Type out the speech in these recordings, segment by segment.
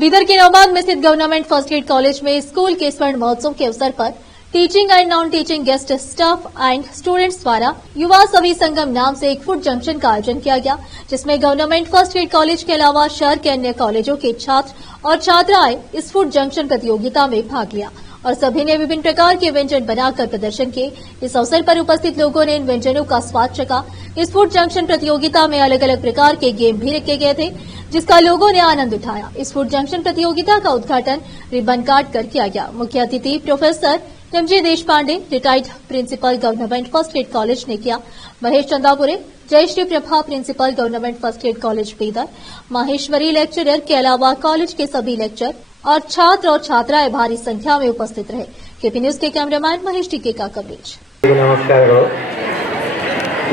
बीदर के नौबाग में स्थित गवर्नमेंट फर्स्ट एड कॉलेज में स्कूल के स्वर्ण महोत्सव के अवसर पर teaching and non teaching guest staff and students द्वारा युवा सभी संगम नाम से एक फूड जंक्शन का आयोजन किया गया, जिसमें गवर्नमेंट फर्स्ट एड कॉलेज के अलावा शहर के अन्य कॉलेजों के छात्र और छात्राएं इस फूड जंक्शन प्रतियोगिता में भाग लिया और सभी ने विभिन्न प्रकार के व्यंजन बनाकर प्रदर्शन किए। इस अवसर पर उपस्थित लोगों ने इन व्यंजनों का स्वाद चखा। इस फूड जंक्शन प्रतियोगिता में अलग अलग प्रकार के गेम भी रखे गए थे, जिसका लोगों ने आनंद उठाया। इस फूड जंक्शन प्रतियोगिता का उद्घाटन रिबन काट कर किया गया। मुख्य अतिथि professor MG Deshpande, retired principal government first aid college ने किया। Mahesh Chandapure, Jayashree Prabha principal government first aid college Bidar, Maheshwari lecturer के अलावा कॉलेज के सभी लेक्चर और छात्र और छात्राएं भारी संख्या में उपस्थित रहे। केपी न्यूज के कैमरामैन महेश टीके का कवरेज। नमस्कार।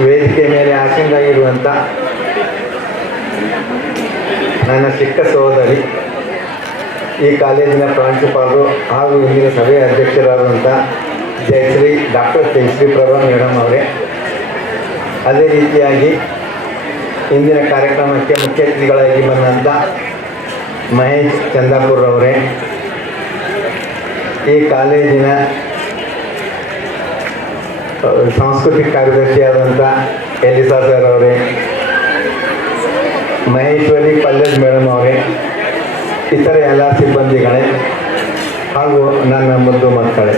ವೇದಿಕೆ ಮೇಲೆ ಆಸೀನರಾಗಿರುವಂತ ನನ್ನ ಚಿಕ್ಕ ಸಹೋದರಿ, ಈ ಕಾಲೇಜಿನ ಪ್ರಾಂಶುಪಾಲರು ಹಾಗೂ ಇಂದಿನ ಸಭೆಯ ಅಧ್ಯಕ್ಷರಾದಂಥ ಡಾಕ್ಟರ್ ಜಯಶ್ರೀ ಪ್ರಭಾ ಮೇಡಮ್ ಅವರೇ, ಅದೇ ರೀತಿಯಾಗಿ ಇಂದಿನ ಕಾರ್ಯಕ್ರಮಕ್ಕೆ ಮುಖ್ಯ ಅತಿಥಿಗಳಾಗಿ ಬಂದಂಥ ಮಹೇಶ್ ಚಂದಾಪುರ್ ಅವರೇ, ಈ ಕಾಲೇಜಿನ ಸಾಂಸ್ಕೃತಿಕ ಕಾರ್ಯದರ್ಶಿಯಾದಂಥ ಎಲಿಸಾ ಸರ್ ಅವರೇ, ಮಹೇಶ್ವರಿ ಪಲ್ಲೇಜ್ ಮೇಡಮ್ ಅವರೇ, ಇತರ ಎಲ್ಲ ಸಿಬ್ಬಂದಿಗಳೇ ಹಾಗೂ ನನ್ನ ಮುದ್ದು ಮಕ್ಕಳೇ,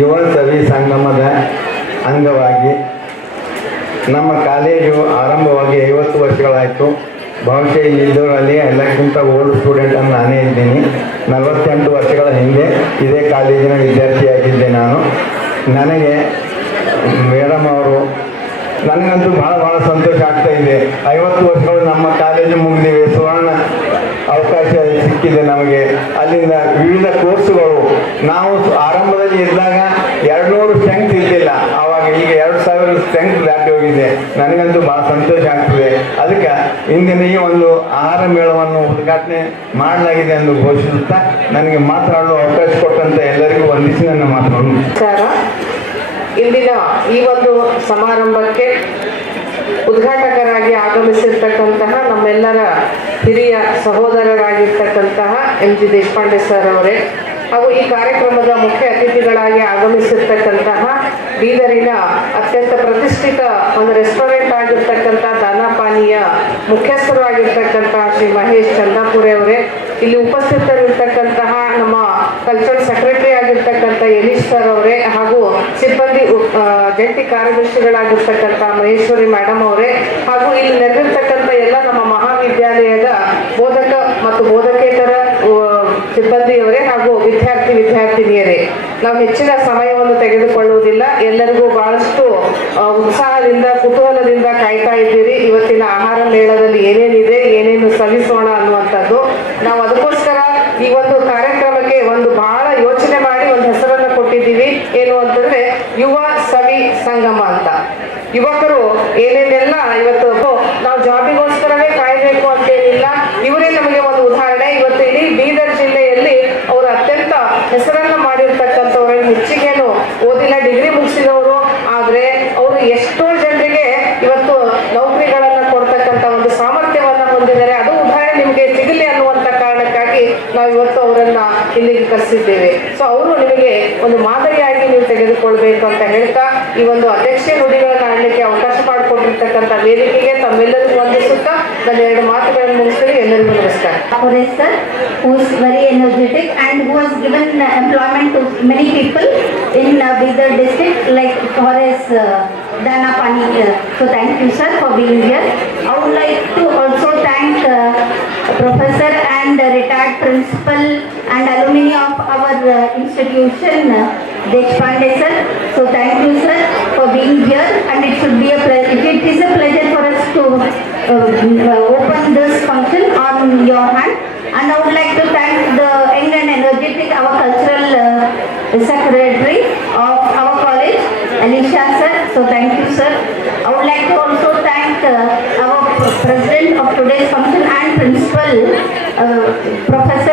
ಯುವ ಸವಿ ಸಂಗಮದ ಅಂಗವಾಗಿ ನಮ್ಮ ಕಾಲೇಜು ಆರಂಭವಾಗಿ 50 ವರ್ಷಗಳಾಯಿತು. ಬಹುಶಃ ಇಲ್ಲಿದ್ದವರಲ್ಲಿ ಎಲ್ಲಕ್ಕಿಂತ ಓಲ್ಡ್ ಸ್ಟೂಡೆಂಟ್ ಅಂತ ನಾನೇ ಇದ್ದೀನಿ. 48 ವರ್ಷಗಳ ಹಿಂದೆ ಇದೇ ಕಾಲೇಜಿನ ವಿದ್ಯಾರ್ಥಿಯಾಗಿದ್ದೆ ನಾನು. ನನಗೆ ಮೇಡಮ್ ಅವರು, ನನಗಂತೂ ಭಾಳ ಸಂತೋಷ ಆಗ್ತಾ ಇದೆ. 50 ವರ್ಷಗಳು ನಮ್ಮ ಕಾಲೇಜು ಮುಗಿದಿವೆ, ಸುವರ್ಣ ಅವಕಾಶ ಸಿಕ್ಕಿದೆ ನಮಗೆ. ಅಲ್ಲಿಂದ ವಿವಿಧ ಕೋರ್ಸುಗಳು, ನಾವು ಆರಂಭದಲ್ಲಿ ಇದ್ದಾಗ 200 ಸ್ಟ್ರೆಂತ್ ಇದ್ದಿಲ್ಲ, ಆವಾಗ ಈಗ 2000 ಸ್ಟ್ರೆಂತ್ ದಾಟಿ ಹೋಗಿದೆ. ನನಗಂತೂ ಭಾಳ ಸಂತೋಷ ಆಗ್ತದೆ. ಅದಕ್ಕೆ ಇಂದಿನ ಈ ಒಂದು ಆಹಾರ ಮೇಳವನ್ನು ಉದ್ಘಾಟನೆ ಮಾಡಲಾಗಿದೆ ಎಂದು ಘೋಷಿಸುತ್ತಾ ನನಗೆ ಮಾತನಾಡಲು ಅವಕಾಶ ಕೊಟ್ಟಂತ ಎಲ್ಲರಿಗೂ ವಂದಿಸಿ ನನ್ನ ಮಾತನಾಡಲು. ಇಂದಿನ ಈ ಒಂದು ಸಮಾರಂಭಕ್ಕೆ ಉದ್ಘಾಟಕರಾಗಿ ಆಗಮಿಸಿರ್ತಕ್ಕಂತಹ ನಮ್ಮೆಲ್ಲರ ಹಿರಿಯ ಸಹೋದರರಾಗಿರ್ತಕ್ಕಂತಹ ಎಂ.ಜಿ. ದೇಶಪಾಂಡೆ ಸರ್ ಅವರೇ, ಹಾಗೂ ಈ ಕಾರ್ಯಕ್ರಮದ ಮುಖ್ಯ ಅತಿಥಿಗಳಾಗಿ ಆಗಮಿಸಿರ್ತಕ್ಕಂತಹ ಬೀದರಿನ ಅತ್ಯಂತ ಪ್ರತಿಷ್ಠಿತ ಒಂದು ರೆಸ್ಟೋರೆಂಟ್ ಆಗಿರ್ತಕ್ಕಂಥ ದಾನಾಪಾನಿಯ ಮುಖ್ಯಸ್ಥರು ಆಗಿರ್ತಕ್ಕಂತಹ ಶ್ರೀ ಮಹೇಶ್ ಚಂದಾಪುರೆ ಅವರೇ, ಇಲ್ಲಿ ಉಪಸ್ಥಿತರಿರ್ತಕ್ಕಂತಹ ನಮ್ಮ ಕಲ್ಚರಲ್ ಸೆಕ್ರೆಟರಿ ಆಗಿರ್ತಕ್ಕಂಥ ಎಲೀಶ್ ಸರ್ ಅವರೇ, ಹಾಗೂ ಸಿಬ್ಬಂದಿ ಜಂಟಿ ಕಾರ್ಯದರ್ಶಿಗಳಾಗಿರ್ತಕ್ಕಂಥ ಮಹೇಶ್ವರಿ ಮೇಡಮ್ ಅವರೇ, ಹಾಗೂ ಇಲ್ಲಿ ನೆರೆದಿರ್ತಕ್ಕಂಥ ಎಲ್ಲ ನಮ್ಮ ಮಹಾವಿದ್ಯಾಲಯದ ಬೋಧಕ ಮತ್ತು ಬೋಧಕೇತರ ಸಿಬ್ಬಂದಿಯವರೇ ಹಾಗೂ ವಿದ್ಯಾರ್ಥಿನಿಯರೇ, ನಾವು ಹೆಚ್ಚಿನ ಸಮಯವನ್ನು ತೆಗೆದುಕೊಳ್ಳುವುದಿಲ್ಲ. ಎಲ್ಲರಿಗೂ ಬಹಳಷ್ಟು ಉತ್ಸಾಹದಿಂದ ಕುತೂಹಲದಿಂದ ಕಾಯ್ತಾ ಇದ್ದೀರಿ. ಇವತ್ತಿನ ಆಹಾರ ಮೇಳದಲ್ಲಿ ಏನೇನಿದೆ, ಏನೇನು ಸವಿಸೋಣ ಅನ್ನುವಂಥದ್ದು. ನಾವು ಅದಕ್ಕೋಸ್ಕರ ಈ ಒಂದು ಕಾರ್ಯಕ್ರಮಕ್ಕೆ ಒಂದು ಬಹಳ ಯೋಚನೆ ಮಾಡಿ ಒಂದು ಹೆಸರನ್ನು ಕೊಟ್ಟಿದ್ದೀವಿ. ಏನು ಅಂತಂದ್ರೆ ಯುವ ಸವಿ ಸಂಗಮ ಅಂತ. ಯುವಕರು ಏನೇನೆಲ್ಲ ಇವತ್ತು ನಾವು ಜಾಬಿಗೋಸ್ಕರವೇ ಕಾಯಬೇಕು ಅಂತೇನಿಲ್ಲ. ಇವರೇ ನಮಗೆ ಒಂದು ಉದಾಹರಣೆ. ಇವತ್ತು ಇಡೀ ಬೀದರ್ ಜಿಲ್ಲೆಯಲ್ಲಿ ಅವರು ಅತ್ಯಂತ ಹೆಸರನ್ನ ಮಾಡಿರ್ತಕ್ಕಂಥವ್ರು, ಹೆಚ್ಚಿಗೇನು ಓದಿಲ್ಲ, ಡಿಗ್ರಿ ಮುಗಿಸಿದವರು, ಆದ್ರೆ ಅವರು ಎಷ್ಟೋ ಜನರಿಗೆ ಇವತ್ತು ನೌಕರಿಗಳನ್ನ ಕೊಡ್ತಕ್ಕಂಥ ಒಂದು ಸಾಮರ್ಥ್ಯವನ್ನ ಹೊಂದಿದ್ದಾರೆ. ಅದು ಉದಾಹರಣೆ ನಿಮಗೆ ಸಿಗಲಿ ಅನ್ನುವಂಥ ಕಾರಣಕ್ಕಾಗಿ ನಾವು ಇವತ್ತು ಅವರನ್ನ ಇಲ್ಲಿಗೆ ಕರೆಸಿದ್ದೇವೆ. ಸೊ ಅವರು ನಿಮಗೆ ಒಂದು ಮಾದರಿಯಾಗಿ ನೀವು ತೆಗೆದುಕೊಳ್ಬೇಕು ಅಂತ ಹೇಳ್ತಾ ಈ ಒಂದು ಅಧ್ಯಕ್ಷೀಯ ನುಡಿಗಳನ್ನ ಆಡಲಿಕ್ಕೆ ಅವಕಾಶ ಮಾಡಿಕೊಟ್ಟಿರ್ತಕ್ಕಂಥ ವೇದಿಕೆಗೆ ತಮ್ಮೆಲ್ಲರಿಗೂ ವಂದಿಸುತ್ತಾ ನನ್ನ 2 ಮಾತುಗಳನ್ನು ಮುಗಿಸ್ತೀನಿ. ಎಲ್ಲರಿಗೂ ನಮಸ್ಕಾರ. Sir, who is very energetic and who has given employment to many people in Bidar district, like Forest Danapani. So thank you, sir, for being here. I would like to also thank Professor and retired principal and alumni of our institution, Deshpande sir. So thank you, sir, for being here, and it should be it is a pleasure for us to open this function on your hand. And I would like to thank the young and energetic, our cultural secretary of our college, Alisha sir. So thank you, sir. I would like to also thank our president of today's function and principal, Professor